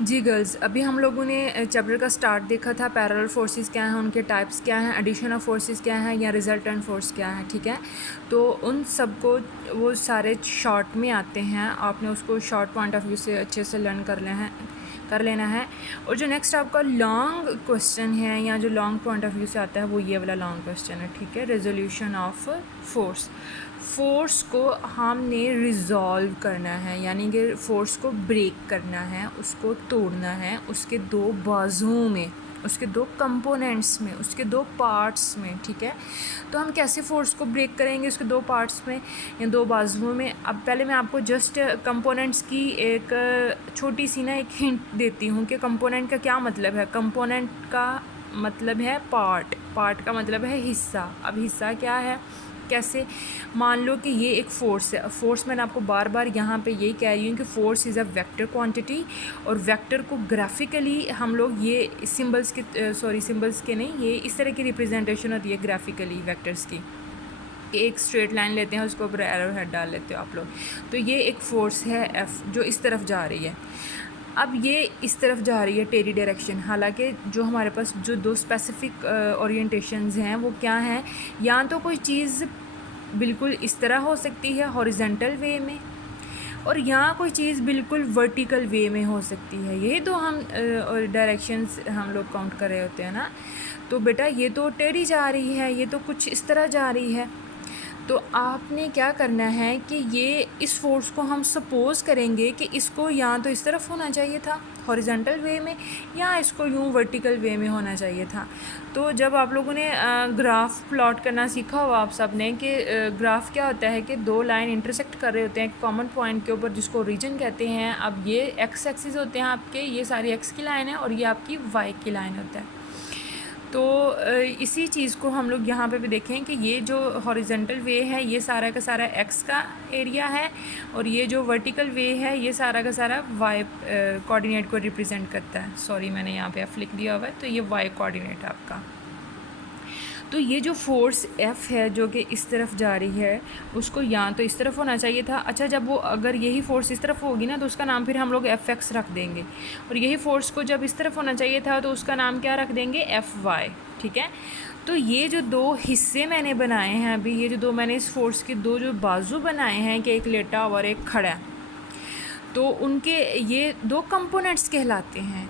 जी girls, अभी हम लोगों ने चैप्टर का स्टार्ट देखा था। पैरेलल फोर्सेस क्या हैं, उनके टाइप्स क्या हैं, एडिशन ऑफ फोर्सेस क्या हैं या रिजल्टेंट फोर्स क्या है, ठीक है। तो उन सब को वो सारे शॉर्ट में आते हैं, आपने उसको शॉर्ट पॉइंट ऑफ व्यू से अच्छे से लर्न कर लेना है। और जो नेक्स्ट आपका लॉन्ग क्वेश्चन है या जो लॉन्ग पॉइंट ऑफ व्यू से आता है वो ये वाला लॉन्ग क्वेश्चन है, ठीक है। रेजोल्यूशन ऑफ फोर्स को हमने रिज़ॉल्व करना है, यानी कि फ़ोर्स को ब्रेक करना है, उसको तोड़ना है उसके दो बाजुओं में, उसके दो कंपोनेंट्स में, उसके दो पार्ट्स में, ठीक है। तो हम कैसे फ़ोर्स को ब्रेक करेंगे उसके दो पार्ट्स में या दो बाजुओं में। अब पहले मैं आपको जस्ट कंपोनेंट्स की एक छोटी सी ना एक हिंट देती हूँ कि कंपोनेंट का क्या मतलब है। कंपोनेंट का मतलब है पार्ट का मतलब है हिस्सा। अब हिस्सा क्या है, कैसे, मान लो कि ये एक फ़ोर्स है। फोर्स मैंने आपको बार बार यहाँ पे यही कह रही हूँ कि force is a vector quantity, और वेक्टर को ग्राफिकली हम लोग ये सिंबल्स के नहीं, ये इस तरह की रिप्रेजेंटेशन होती है ग्राफिकली वेक्टर्स की। एक स्ट्रेट लाइन लेते हैं, उसके ऊपर एरो हेड डाल लेते हो आप लोग। तो ये एक फ़ोर्स है एफ़ जो इस तरफ जा रही है। अब ये इस तरफ जा रही है टेढ़ी डायरेक्शन। हालांकि जो हमारे पास जो दो स्पेसिफिक ओरिएंटेशंस हैं वो क्या हैं, या तो कोई चीज़ बिल्कुल इस तरह हो सकती है हॉरिजेंटल वे में, और यहाँ कोई चीज़ बिल्कुल वर्टिकल वे में हो सकती है। ये तो हम डायरेक्शंस हम लोग काउंट कर रहे होते हैं ना। तो बेटा ये तो टेढ़ी जा रही है, ये तो कुछ इस तरह जा रही है। तो आपने क्या करना है कि ये इस फोर्स को हम सपोज़ करेंगे कि इसको या तो इस तरफ होना चाहिए था हॉरिजॉन्टल वे में, या इसको यूँ वर्टिकल वे में होना चाहिए था। तो जब आप लोगों ने ग्राफ प्लॉट करना सीखा हो आप सब ने कि ग्राफ क्या होता है कि दो लाइन इंटरसेक्ट कर रहे होते हैं एक कॉमन पॉइंट के ऊपर, जिसको रीजन कहते हैं। अब ये एक्स एक्सिस होते हैं आपके, ये सारी एक्स की लाइन है और ये आपकी वाई की लाइन होता है। तो इसी चीज़ को हम लोग यहाँ पे भी देखें कि ये जो हॉरिजेंटल वे है ये सारा का सारा एक्स का एरिया है, और ये जो वर्टिकल वे है ये सारा का सारा वाई कोऑर्डिनेट को रिप्रेजेंट करता है। सॉरी मैंने यहाँ पे एफ लिख दिया हुआ है, तो ये वाई कोऑर्डिनेट है आपका। तो ये जो फोर्स F है जो कि इस तरफ जा रही है, उसको या तो इस तरफ होना चाहिए था। अच्छा, जब वो अगर यही फोर्स इस तरफ होगी ना तो उसका नाम फिर हम लोग Fx रख देंगे, और यही फोर्स को जब इस तरफ होना चाहिए था तो उसका नाम क्या रख देंगे, Fy, ठीक है। तो ये जो दो हिस्से मैंने बनाए हैं अभी, ये जो दो मैंने इस फोर्स के दो जो बाजू बनाए हैं कि एक लेटा और एक खड़ा है, तो उनके ये दो कंपोनेंट्स कहलाते हैं।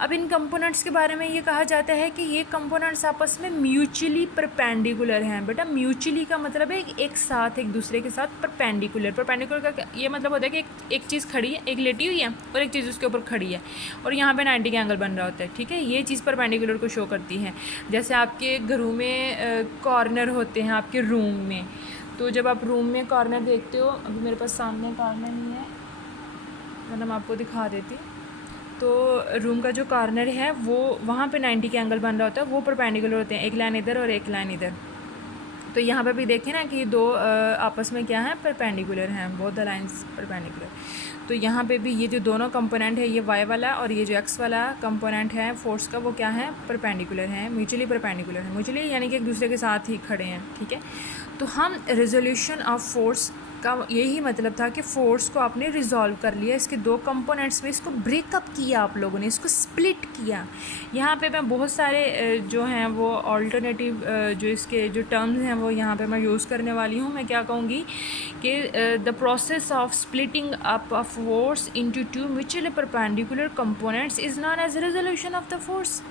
अब इन कंपोनेंट्स के बारे में ये कहा जाता है कि ये कंपोनेंट्स आपस में म्यूचुअली परपेंडिकुलर हैं। बेटा म्यूचुअली का मतलब है एक साथ एक दूसरे के साथ परपेंडिकुलर। परपेंडिकुलर का ये मतलब होता है कि एक चीज़ खड़ी है, एक लेटी हुई है और एक चीज़ उसके ऊपर खड़ी है, और यहाँ पे 90 का एंगल बन रहा होता है, ठीक है। ये चीज़ परपेंडिकुलर को शो करती है। जैसे आपके घरों में कॉर्नर होते हैं आपके रूम में, तो जब आप रूम में कॉर्नर देखते हो, अभी मेरे पास सामने कॉर्नर नहीं है वरना मैं आपको दिखा देती। तो रूम का जो कॉर्नर है वो वहाँ पे 90 का एंगल बन रहा होता है, वो परपेंडिकुलर होते हैं, एक लाइन इधर और एक लाइन इधर। तो यहाँ पे भी देखें ना कि दो आपस में क्या है, परपेंडिकुलर हैं, बोथ द लाइन्स परपेंडिकुलर। तो यहाँ पे भी ये जो दोनों कंपोनेंट है, ये वाई वाला और ये जो एक्स वाला कंपोनेंट है फोर्स का, वो क्या है, परपेंडिकुलर है, म्यूचुअली परपेंडिकुलर है। म्यूचुअली यानी कि एक दूसरे के साथ ही खड़े हैं, ठीक है। तो हम रेजोल्यूशन ऑफ फोर्स का यही मतलब था कि फ़ोर्स को आपने रिज़ॉल्व कर लिया, इसके दो कंपोनेंट्स में इसको ब्रेकअप किया आप लोगों ने, इसको स्प्लिट किया। यहाँ पे मैं बहुत सारे जो हैं वो अल्टरनेटिव जो इसके जो टर्म्स हैं वो यहाँ पे मैं यूज़ करने वाली हूँ। मैं क्या कहूँगी कि the process of splitting up a force into two mutually perpendicular components is known as resolution of the force.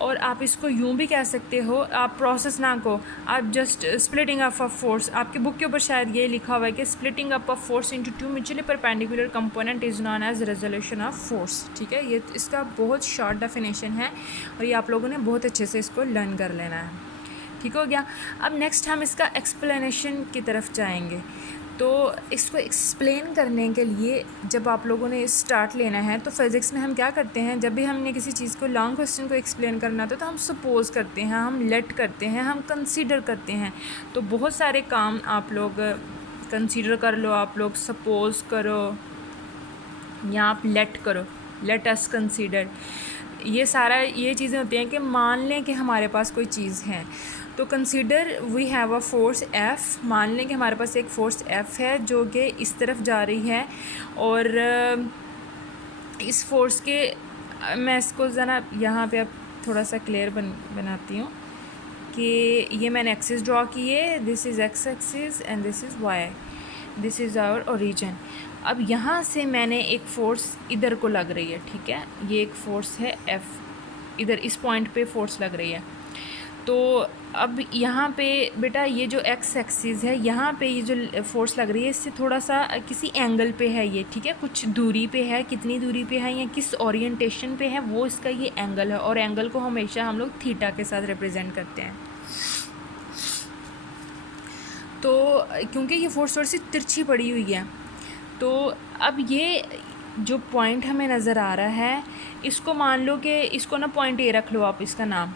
और आप इसको यूँ भी कह सकते हो, आप प्रोसेस ना को, आप just splitting up of force, आपकी बुक के ऊपर शायद ये लिखा हुआ है कि splitting up of force into two mutually perpendicular component is known as resolution of force, ठीक है। ये इसका बहुत शॉर्ट डेफिनेशन है और ये आप लोगों ने बहुत अच्छे से इसको लर्न कर लेना है, ठीक हो गया। अब नेक्स्ट हम इसका एक्सप्लेनेशन की तरफ जाएंगे। तो इसको एक्सप्लेन करने के लिए जब आप लोगों ने स्टार्ट लेना है, तो फिज़िक्स में हम क्या करते हैं, जब भी हमने किसी चीज़ को लॉन्ग क्वेश्चन को एक्सप्लेन करना होता है तो हम सपोज़ करते हैं, हम लेट करते हैं, हम कंसीडर करते हैं। तो बहुत सारे काम आप लोग कंसीडर कर लो, आप लोग सपोज़ करो या आप लेट करो, लेट अस कंसीडर। ये सारा ये चीज़ें होती हैं कि मान लें कि हमारे पास कोई चीज़ है। तो consider we have a force F, मान लें कि हमारे पास एक फ़ोर्स F है जो कि इस तरफ जा रही है, और इस फोर्स के मैं इसको ज़रा यहाँ पे अब थोड़ा सा क्लियर बनाती हूँ कि ये मैंने एक्सिस ड्रॉ की है, this is X axis and this is Y, this is our origin. अब यहाँ से मैंने एक फ़ोर्स इधर को लग रही है, ठीक है, ये एक फ़ोर्स है F, इधर इस पॉइंट पे फ़ोर्स लग रही है। तो अब यहाँ पे बेटा ये जो एक्स एक्सिस है, यहाँ पे ये जो फोर्स लग रही है इससे थोड़ा सा किसी एंगल पे है ये, ठीक है, कुछ दूरी पे है, कितनी दूरी पे है या किस ओरिएंटेशन पे है वो इसका ये एंगल है, और एंगल को हमेशा हम लोग थीटा के साथ रिप्रेजेंट करते हैं। तो क्योंकि ये फोर्स थोड़ी सी तिरछी पड़ी हुई है, तो अब ये जो पॉइंट हमें नज़र आ रहा है इसको मान लो कि इसको ना पॉइंट ए रख लो आप इसका नाम।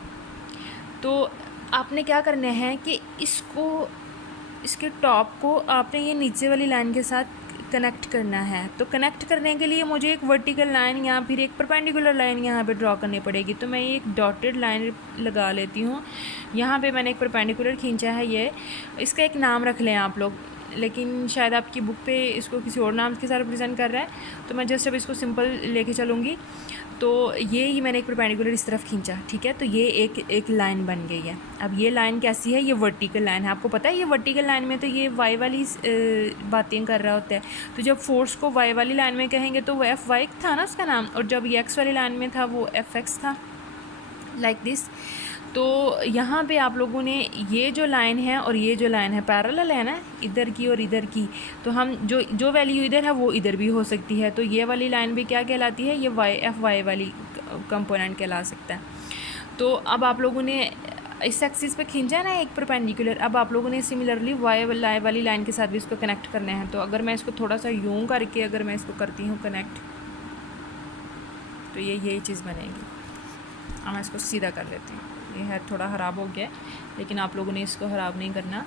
तो आपने क्या करना है कि इसके टॉप को आपने ये नीचे वाली लाइन के साथ कनेक्ट करना है। तो कनेक्ट करने के लिए मुझे एक वर्टिकल लाइन या फिर एक परपेंडिकुलर लाइन यहाँ पे ड्रॉ करनी पड़ेगी। तो मैं एक डॉटेड लाइन लगा लेती हूँ। यहाँ पे मैंने एक परपेंडिकुलर खींचा है, ये इसका एक नाम रख लें आप लोग, लेकिन शायद आपकी बुक पे इसको किसी और नाम के साथ रिप्रेजेंट कर रहा है, तो मैं जस्ट अब इसको सिंपल लेके चलूँगी। तो ये ही मैंने एक परपेंडिकुलर इस तरफ खींचा, ठीक है, तो ये एक लाइन बन गई है। अब ये लाइन कैसी है, ये वर्टिकल लाइन है। आपको पता है ये वर्टिकल लाइन में तो ये वाई वाली बातें कर रहा होता है। तो जब फोर्स को वाई वाली लाइन में कहेंगे तो वो एफ वाई था ना उसका नाम, और जब ये एक्स वाली लाइन में था वो एफ एक्स था, लाइक दिस। तो यहाँ पे आप लोगों ने ये जो लाइन है और ये जो लाइन है पैरेलल है ना, इधर की और इधर की, तो हम जो वैल्यू इधर है वो इधर भी हो सकती है। तो ये वाली लाइन भी क्या कहलाती है, ये वाई एफ वाई वाली कंपोनेंट कहला सकता है। तो अब आप लोगों ने इस एक्सिस पे खींचा है ना एक परपेंडिकुलर, अब आप लोगों ने सिमिलरली वाई वाली लाइन के साथ भी इसको कनेक्ट करना है। तो अगर मैं इसको थोड़ा सा यूँ करके अगर मैं इसको करती हूँ कनेक्ट, तो ये यही चीज़ बनेगी। अब मैं इसको सीधा कर लेती हूँ, ये है थोड़ा ख़राब हो गया, लेकिन आप लोगों ने इसको ख़राब नहीं करना।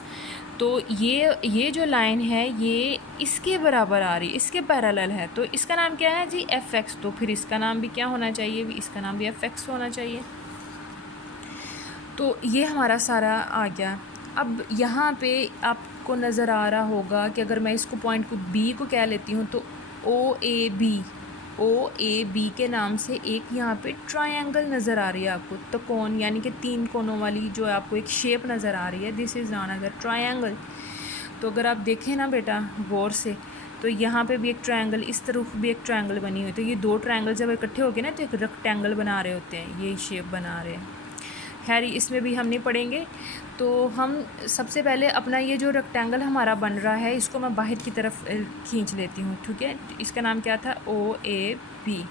तो ये जो लाइन है ये इसके बराबर आ रही है, इसके पैरेलल है, तो इसका नाम क्या है जी, एफ एक्स। तो फिर इसका नाम भी क्या होना चाहिए, भी इसका नाम भी एफ एक्स होना चाहिए। तो ये हमारा सारा आ गया। अब यहाँ पे आपको नज़र आ रहा होगा कि अगर मैं इसको पॉइंट को बी को कह लेती हूँ, तो ओ ए बी के नाम से एक यहाँ पे ट्रायंगल नज़र आ रही है आपको, तो कौन यानी कि 3 कोनों वाली जो आपको एक शेप नज़र आ रही है, this is known as a triangle. तो अगर आप देखें ना बेटा गौर से, तो यहाँ पे भी एक ट्रायंगल, इस तरफ भी एक ट्रायंगल बनी हुई, तो ये 2 ट्रायंगल जब इकट्ठे हो गए ना तो एक रेक्टेंगल बना रहे होते हैं, ये शेप बना रहे हैं। खैर इसमें भी हम नहीं पढ़ेंगे। तो हम सबसे पहले अपना ये जो रेक्टेंगल हमारा बन रहा है इसको मैं बाहर की तरफ खींच लेती हूँ, ठीक है। इसका नाम क्या था, ओ ए बी।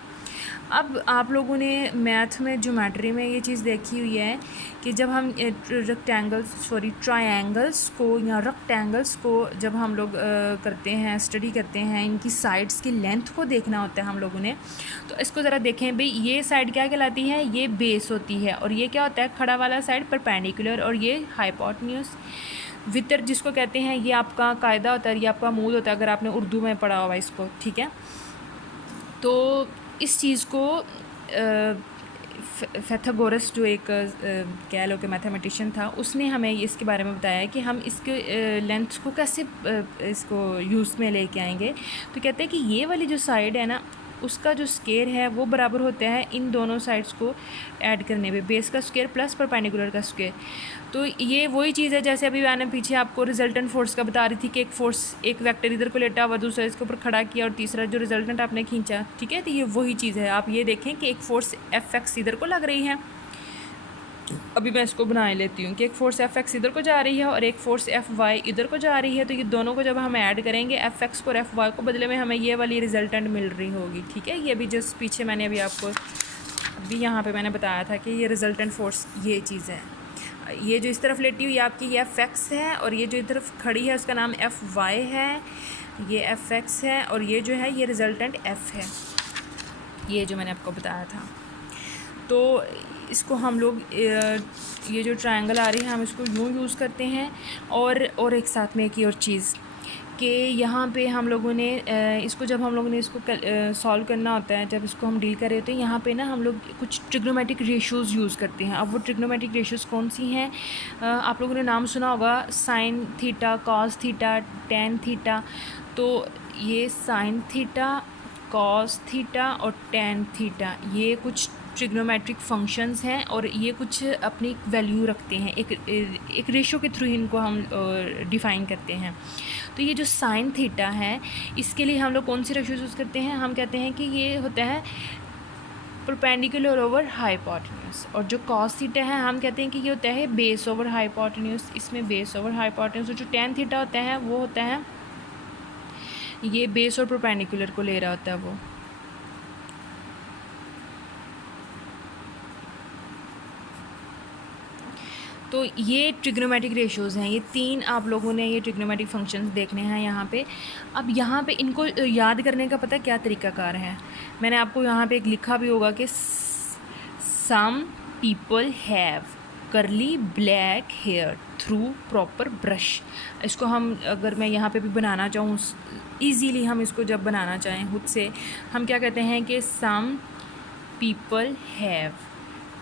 अब आप लोगों ने मैथ में ज्योमेट्री में ये चीज़ देखी हुई है कि जब हम ट्रायंगल्स को या रेक्टेंगल्स को जब हम लोग करते हैं, स्टडी करते हैं, इनकी साइड्स की लेंथ को देखना होता है हम लोगों ने। तो इसको ज़रा देखें भाई, ये साइड क्या कहलाती है, ये बेस होती है, और ये क्या होता है, खड़ा वाला साइड परपेंडिकुलर, और ये हाइपोटेन्यूज वितर जिसको कहते हैं, ये आपका कायदा होता है, ये आपका मूल होता है, अगर आपने उर्दू में पढ़ा हुआ इसको, ठीक है। तो इस चीज़ को पैथागोरस जो एक कह लो कि मैथमेटिशियन था, उसने हमें इसके बारे में बताया कि हम इसके लेंथ को कैसे इसको यूज़ में लेके आएंगे। तो कहते हैं कि ये वाली जो साइड है ना, उसका जो स्केयर है वो बराबर होता है इन दोनों साइड्स को ऐड करने पे, बेस का स्केयर प्लस परपेंडिकुलर का स्केयर। तो ये वही चीज़ है जैसे अभी मैंने पीछे आपको रिजल्टेंट फोर्स का बता रही थी कि एक फोर्स, एक वेक्टर इधर को लेटा हुआ, दूसरा इसके ऊपर खड़ा किया, और तीसरा जो रिजल्टेंट आपने खींचा, ठीक है। तो ये वही चीज़ है। आप ये देखें कि एक फोर्स एफ एक्स इधर को लग रही है, अभी मैं इसको बना लेती हूँ कि एक फोर्स एफ एक्स इधर को जा रही है और एक फोर्स एफ वाई इधर को जा रही है। तो ये दोनों को जब हम ऐड करेंगे, एफ एक्स को और एफ वाई को, बदले में हमें ये वाली रिजल्टेंट मिल रही होगी, ठीक है। ये भी जस्ट पीछे मैंने अभी आपको अभी यहाँ पे मैंने बताया था कि ये रिजल्टेंट फोर्स ये चीज़ है। ये जो इस तरफ लेटी हुई आपकी ये एफ एक्स है, और ये जो इस तरफ खड़ी है उसका नाम एफ वाई है, ये एफ एक्स है, और ये जो है ये रिजल्टेंट एफ है, ये जो मैंने आपको बताया था। तो इसको हम लोग ये जो ट्रायंगल आ रही है हम इसको यूँ यूज़ करते हैं। और एक साथ में एक और चीज़ कि यहाँ पे हम लोगों ने इसको जब हम लोगों ने इसको सॉल्व करना होता है, जब इसको हम डील कर रहे होते हैं, यहाँ पे ना हम लोग कुछ ट्रिग्नोमेट्रिक रेशियोज़ यूज़ करते हैं। अब वो ट्रिग्नोमेट्रिक रेशियोज़ कौन सी हैं, आप लोगों ने नाम सुना होगा, sine theta, cos theta, tan theta. तो ये साइन थीटा, कॉस थीटा और टेन थीटा, ये कुछ ट्रिग्नोमेट्रिक फंक्शंस हैं और ये कुछ अपनी वैल्यू रखते हैं, एक रेशो के थ्रू इनको हम डिफ़ाइन करते हैं। तो ये जो साइन थीटा है, इसके लिए हम लोग कौन सी रेशो यूज़ करते हैं? हम कहते हैं कि ये होता है परपेंडिकुलर ओवर हाइपोटेन्यूज, और जो कॉस थीटा है हम कहते हैं कि ये होता है बेस ओवर हाइपोटेन्यूज। इसमें बेस ओवर हाइपोटेन्यूज, और जो टेन थीटा होता है वो होता है ये बेस और परपेंडिकुलर को ले रहा होता है वो। तो ये ट्रिग्नोमेट्रिक रेशियोज़ हैं, ये तीन आप लोगों ने ये ट्रिग्नोमेट्रिक फंक्शंस देखने हैं यहाँ पे। अब यहाँ पे इनको याद करने का पता क्या तरीकाकार है? मैंने आपको यहाँ पे एक लिखा भी होगा कि some people have curly black hair through proper brush. इसको हम अगर मैं यहाँ पे भी बनाना चाहूँ ईज़िली, हम इसको जब बनाना चाहें खुद से, हम क्या कहते हैं कि some people have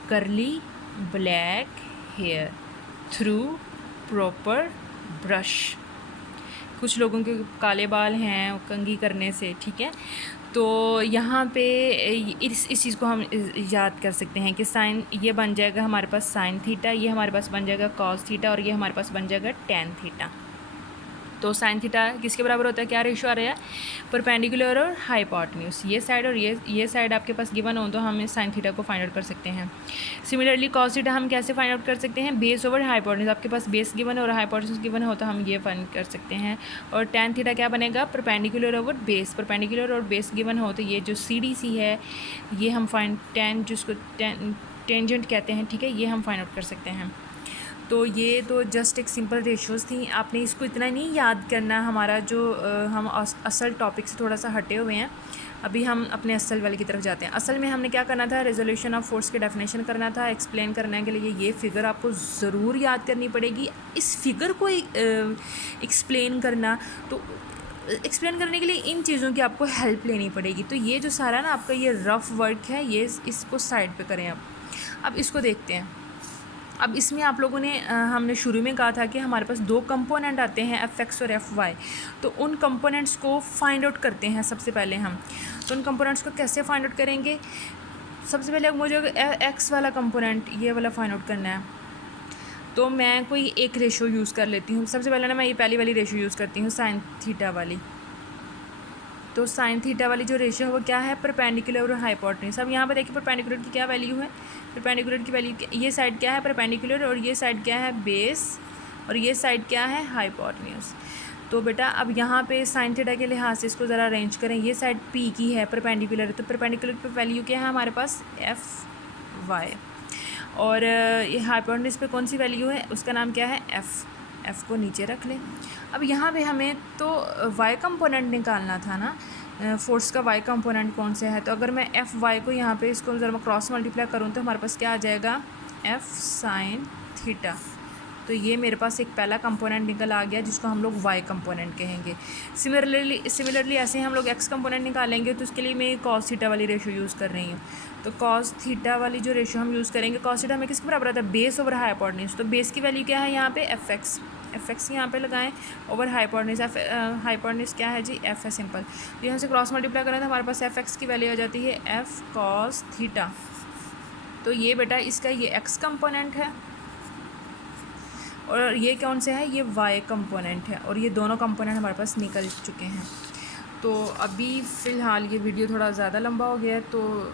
curly black hair through proper brush. कुछ लोगों के काले बाल हैं कंघी करने से, ठीक है। तो यहाँ पे इस चीज़ को हम याद कर सकते हैं कि साइन, ये बन जाएगा हमारे पास साइन थीटा, ये हमारे पास बन जाएगा कॉस थीटा, और ये हमारे पास बन जाएगा टेन थीटा। तो साइन थीटा किसके बराबर होता है? क्या रेशो आ रहा है? परपेंडिकुलर और हाइपोटेन्यूज, ये साइड और ये साइड आपके पास गिवन हो तो हम इस साइन थीटा को फाइंड आउट कर सकते हैं। सिमिलरली कॉस थीटा हम कैसे फाइंड आउट कर सकते हैं? बेस ओवर हाइपोटेन्यूज, आपके पास बेस गिवन है और हाइपोटेन्यूज गिवन हो तो हम ये फाइंड कर सकते हैं। और टेन थीटा क्या बनेगा? परपेंडिकुलर ओवर बेस, परपेंडिकुलर और बेस गिवन हो तो ये जो सी डी सी है ये हम फाइंड, टेन जिसको टेंजेंट कहते हैं, ठीक है, ये हम फाइंड आउट कर सकते हैं। तो ये तो जस्ट एक सिंपल रेशियोज़ थी, आपने इसको इतना नहीं याद करना। हमारा जो हम असल टॉपिक से थोड़ा सा हटे हुए हैं, अभी हम अपने असल वाले की तरफ जाते हैं। असल में हमने क्या करना था? रेजोल्यूशन ऑफ फोर्स की डेफिनेशन करना था। एक्सप्लेन करने के लिए ये फ़िगर आपको ज़रूर याद करनी पड़ेगी। इस फिगर को एक्सप्लेन करना, तो एक्सप्लेन करने के लिए इन चीज़ों की आपको हेल्प लेनी पड़ेगी। तो ये जो सारा ना आपका ये रफ़ वर्क है, ये इसको साइड पे करें। अब इसको देखते हैं। अब इसमें आप लोगों ने हमने शुरू में कहा था कि हमारे पास दो कंपोनेंट आते हैं, एफ एक्स और एफ वाई। तो उन कंपोनेंट्स को फाइंड आउट करते हैं सबसे पहले हम। तो उन कंपोनेंट्स को कैसे फाइंड आउट करेंगे? सबसे पहले मुझे एक्स वाला कंपोनेंट ये वाला फाइंड आउट करना है। तो मैं कोई एक रेशो यूज़ कर लेती हूँ। सबसे पहले ना मैं ये पहली वाली रेशो यूज़ करती हूँ, साइन थीटा वाली। तो साइन थीटा वाली जो रेशियो है वो क्या है? परपेंडिकुलर और हाइपोटेन्यूज। अब यहाँ पर देखिए परपेंडिकुलर की क्या वैल्यू है? परपेंडिकुलर की वैल्यू, ये साइड क्या है? परपेंडिकुलर, और ये साइड क्या है? बेस, और ये साइड क्या है? हाइपोटेन्यूज। तो बेटा अब यहाँ पे साइन थीटा के लिहाज से इसको ज़रा अरेंज करें। ये साइड पी की है, परपेंडिकुलर है, तो परपेंडिकुलर पे वैल्यू क्या है हमारे पास? F Y. और ये हाइपोटेन्यूज पे कौन सी वैल्यू है? उसका नाम क्या है? एफ़ को नीचे रख लें। अब यहाँ पे हमें तो वाई कंपोनेंट निकालना था ना, फोर्स का वाई कंपोनेंट कौन सा है? तो अगर मैं एफ़ वाई को यहाँ पे इसको ज़रा क्रॉस मल्टीप्लाई करूँ तो हमारे पास क्या आ जाएगा? F sine theta. तो ये मेरे पास एक पहला कंपोनेंट निकल आ गया जिसको हम लोग वाई कंपोनेंट कहेंगे। सिमिलरली ऐसे ही हम लोग एक्स कंपोनेंट निकालेंगे, तो उसके लिए मैं कॉस थीटा वाली रेशो यूज़ कर रही हूँ। तो कॉस थीटा वाली जो रेशो हम यूज़ करेंगे, कॉस थीटा हमें किसके बराबर आता है? Base over hypotenuse. तो बेस की वैल्यू क्या है यहाँ पे? एफ एक्स यहाँ पे लगाएं, ओवर हाइपोटेन्यूज। हाइपोटेन्यूज क्या है जी? एफ है, सिंपल। तो यहाँ से क्रॉस मल्टीप्लाई करें तो हमारे पास एफ एक्स की वैल्यू आ जाती है एफ कॉस थीटा। तो ये बेटा इसका ये एक्स कंपोनेंट है और ये कौन से है? ये वाई कंपोनेंट है, और ये दोनों कंपोनेंट हमारे पास निकल चुके हैं। तो अभी फ़िलहाल ये वीडियो थोड़ा ज़्यादा लंबा हो गया है, तो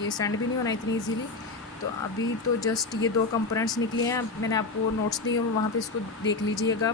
ये सेंड भी नहीं होना इतनी इजीली। तो अभी तो जस्ट ये दो कंपोनेंट्स निकले हैं, मैंने आपको नोट्स दिए वहाँ पे इसको देख लीजिएगा।